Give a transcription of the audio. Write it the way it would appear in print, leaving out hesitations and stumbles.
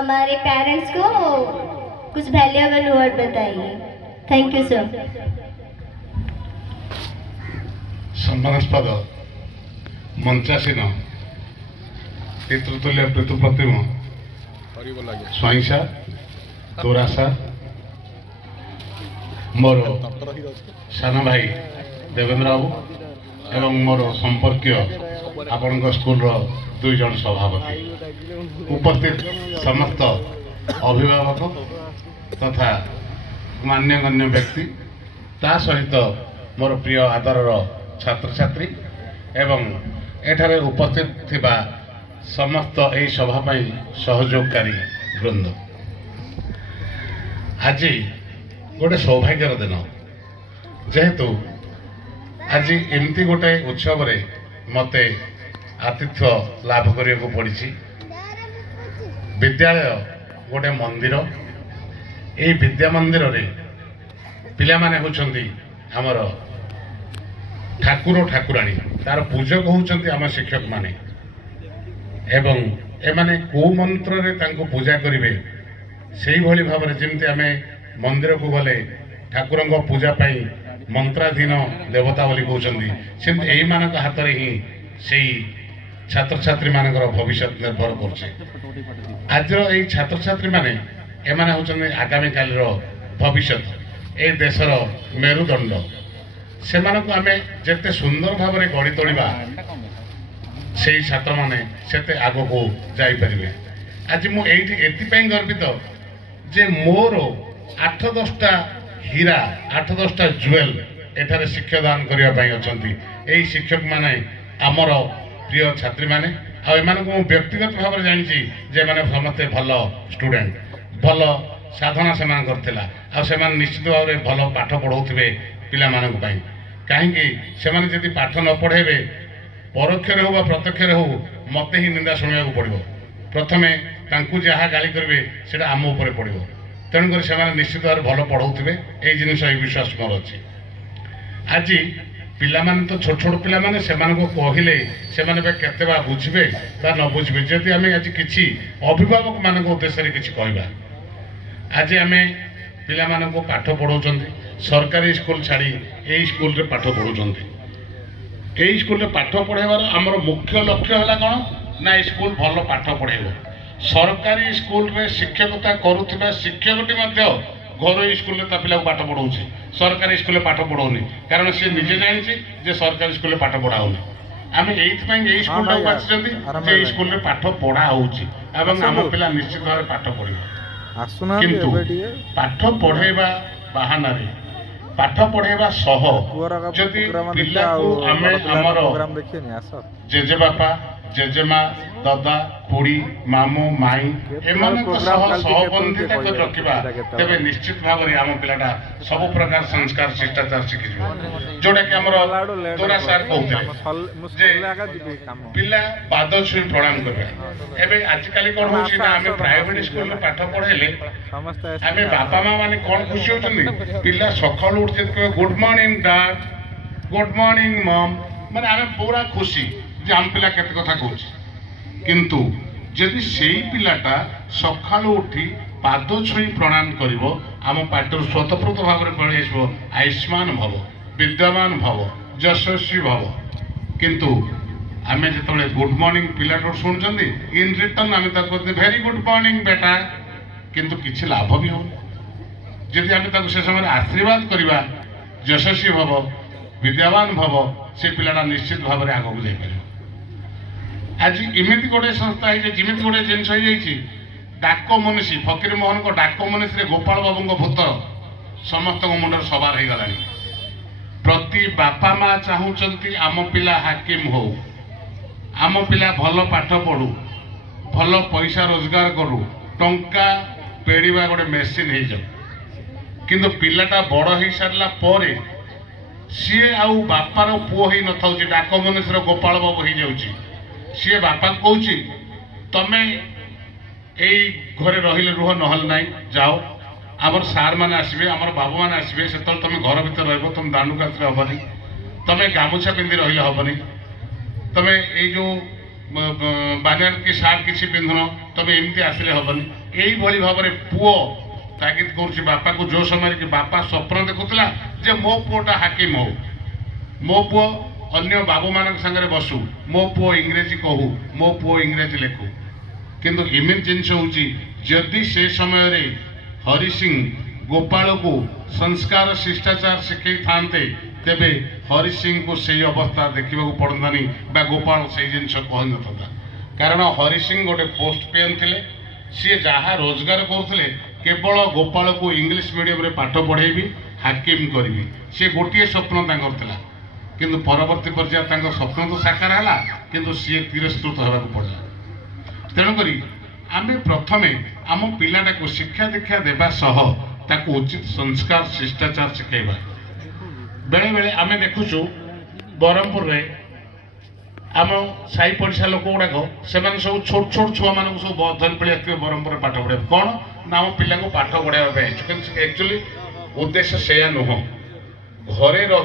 हमारे पेरेंट्स को कुछ वैल्यूएबल वर्ड बताइए। Thank you sir. सम्मानास्पद मंचासीन पितृतुल्य पितृप्रतिम स्वाईसा तोरासा मोर साना भाई देवेंद्र बाबू एवं मोर संपर्कीय आपण स्कूल दुई जन सभापति उपस्थित समस्त अभिभावक तथा मान्यगण्य व्यक्ति ता सहित मोर प्रिय आदरर छात्र छात्री एवं एठारे उपस्थित थिबा समस्त एही सभा पाई सहयोगकारी वृंद आज गोटे सौभाग्यर दिन जेहेतु आज एमती गोटे उत्सव रे मते आतिथ्य लाभ करने को पड़ी। विद्यालय गोटे मंदिर यही विद्या मंदिर रे पिला माने होचंती हमर ठाकुर ठाकुराणी तार पूजक होचंती आम शिक्षक माने एवं एमाने को मंत्र रे तांको पूजा करिवे सेही भली भाबरे जेमती आमे मंदिर को गले ठाकुरंग पूजा पाई मंत्राधीन देवता बोली कहउचंती सेमती एही मानक हाथ रे ही सेही छात्र छात्री मानकर भविष्य निर्भर करछे। आज एही छात्र छात्री माने एमाने होचंती आगामी कालर भविष्य ए देशर मेरुदंड से आमे जेते सुंदर भाव में गढ़ी तोड़ा से छात्र मैंने सेते आग को जापरें। आज मुझे गर्वित जे मोर 8-10टा हीरा 8-10टा जुएल एठारे शिक्षादान करने अच्छा यही शिक्षक माने आमर प्रिय छात्री माने आमानक व्यक्तिगत भाव में जानी जे माने समस्ते भल स्टूडेंट भल साधना से निश्चित भाव में भल पाठ पढ़ाऊे पिला कहीं से पाठ न पढ़ेबे परोक्ष हो प्रत्यक्ष हो मत ही निंदा शुणा पड़ो प्रथमे जहाँ गाली करेंगे से आम उपर पड़ो तेणुक से निश्चित भाव भल पढ़ाऊे यही जिनस विश्वास मोर अच्छी। आज पिला तो छोट छोट पिला से कहले से केते बुझे न बुझे जदि आम आज कि अभिभावक मान उद्देश्य किसी कहवा आज आम पिला पाठ पढ़ाऊँ सरकारी स्कूल छाड़ी यही स्कूल रे पाठ पढ़ुंट यही स्कूल रे पाठ पढ़ाइबार आमर मुख्य लक्ष्य है कौन ना स्कूल भल पाठ पढ़ेब। सरकारी स्कूल रे शिक्षकता करुवा शिक्षकटी घर स्कूल ता पिला पाठ पढ़ाऊँच सरकारी स्कूल पाठ पढ़ाऊनी कारण सी निजे जानी जे सरकारी स्कूल पाठ पढ़ाऊनी आम यही स्कूल बाछी स्कूल रे पाठ पढ़ा होम पिला निश्चित भाव पाठ पढ़ किंतु पाठ पढ़ेबा बाहाना पाठ पढ़ेबा सह जदि पिला को आमे हमर जेजेबापा जेजेमा दादा खुड़ी मामू माई सहबंधिता कर रखा तेरे निश्चित भाव में आम पिलाटा सब प्रकार संस्कार शिष्टाचार शिखी जोटा कि तोरा सार कहते पिला पाद छुई प्रणाम करें एवं आजिकल कौन हो प्राइवेट स्कूल में पाठ पढ़ेले आम बापा माँ मैंने कौन खुशी होती पिला सका उठी good morning dad good morning मम माने आम पूरा खुशी जे आम पिला केते कथा कहूँ किंतु जदि से पिलाटा सका उठी पाद छुई प्रणाम करिवो आम पाटर स्वतःप्रत भाव में पड़े आयुष्मान भव विद्यामान भव यशस्वी भव किंतु आम जो गुड मॉर्निंग पिलाटो शुणुंट इन रिटर्न आम वेरी गुड मॉर्निंग बेटा किंतु किसी लाभ भी हो जदि आम से समय आशीर्वाद करवा यशस्वी भव विद्यावान भव से पिलाटा निश्चित भाव में आगक जापर। आज इमिति गोटे संस्था है जमी गोटे जिन डाक मनीषी फकीर मोहन को डाक मनीषी गोपाल बाबू भूत समस्त मुंडर सवार हो गला प्रति बापा माँ चाहूँगी आम पिला हाकिम हो आम पिला भल पाठ पढ़ू भल पैसा रोजगार करू टंका पेड़वा गोटे मेसीन हो जाऊ किंतु पिलाटा बड़ हो सारा पर सी आउ बापार पुओ हो न था डाक मनीषी गोपाल बाबू हो जाऊँगी सी बापा कौच तमें यही घरे रहिले रुह नहल ना जाओ आमर सार मैंने आसबे आमर बाबू मैंने आसबे से तुम घर भर तुम दांडू आसले हेनी तुम्हें गामुछा पिंधि रही हेनी तुम्हें ये जो बानियान की सार्ट किसी पिंधुन तुम्हें एमती आसले हेनी এইଭଳି ଭାବରେ ପୁଅ ତାଗିଦ କରୁଛି ବାପାକୁ, ଯେଉଁ ସମୟରେ କି ବାପା ସ୍ୱପ୍ନ ଦେଖୁଥିଲା ଯେ ମୋ ପୁଅଟା ହାକିମ ହଉ, ମୋ ପୁଅ ଅନ୍ୟ ବାବୁମାନଙ୍କ ସାଙ୍ଗରେ ବସୁ, ମୋ ପୁଅ ଇଂରେଜୀ କହୁ, ମୋ ପୁଅ ଇଂରେଜୀ ଲେଖୁ। କିନ୍ତୁ ଏମିତି ଜିନିଷ ହେଉଛି, ଯଦି ସେ ସମୟରେ ହରି ସିଂ ଗୋପାଳକୁ ସଂସ୍କାର ଶିଷ୍ଟାଚାର ଶିଖେଇଥାନ୍ତେ, ତେବେ ହରି ସିଂଙ୍କୁ ସେଇ ଅବସ୍ଥା ଦେଖିବାକୁ ପଡ଼ନ୍ତାନି ବା ଗୋପାଳ ସେଇ ଜିନିଷ କହିନଥାନ୍ତା। କାରଣ ହରି ସିଂ ଗୋଟେ ପୋଷ୍ଟ ପେନ୍ ଥିଲେ, ସିଏ ଯାହା ରୋଜଗାର କରୁଥିଲେ କେବଳ ଗୋପାଳକୁ ଇଂଲିଶ ମିଡ଼ିୟମରେ ପାଠ ପଢ଼େଇବି, ହାକିମ କରିବି, ସେ ଗୋଟିଏ ସ୍ୱପ୍ନ ତାଙ୍କର ଥିଲା। କିନ୍ତୁ ପରବର୍ତ୍ତୀ ପର୍ଯ୍ୟାୟରେ ତାଙ୍କ ସ୍ୱପ୍ନ ତ ସାକାର ହେଲା, କିନ୍ତୁ ସିଏ ତିରସ୍କୃତ ହେବାକୁ ପଡ଼ିଲା। ତେଣୁକରି ଆମେ ପ୍ରଥମେ ଆମ ପିଲାଟାକୁ ଶିକ୍ଷା ଦୀକ୍ଷା ଦେବା ସହ ତାକୁ ଉଚିତ ସଂସ୍କାର ଶିଷ୍ଟାଚାର ଶିଖାଇବା। ବେଳେବେଳେ ଆମେ ଦେଖୁଛୁ ବ୍ରହ୍ମପୁରରେ ଆମ ସାହି ପଡ଼ିଶା ଲୋକ ଗୁଡ଼ାକ ସେମାନେ ସବୁ ଛୋଟ ଛୋଟ ଛୁଆମାନଙ୍କୁ ସବୁ ଧରି ପଳେଇ ଆସିଥିବେ ବ୍ରହ୍ମପୁରରେ ପାଠ ପଢ଼ିବାକୁ। କ'ଣ ନା ଆମ ପିଲାଙ୍କୁ ପାଠ ପଢ଼ାଇବା ପାଇଁ ଆସିଛୁ, କିନ୍ତୁ ଆକ୍ଚୁଆଲି ଉଦ୍ଦେଶ୍ୟ ସେୟା ନୁହଁ। ଘରେ ରହି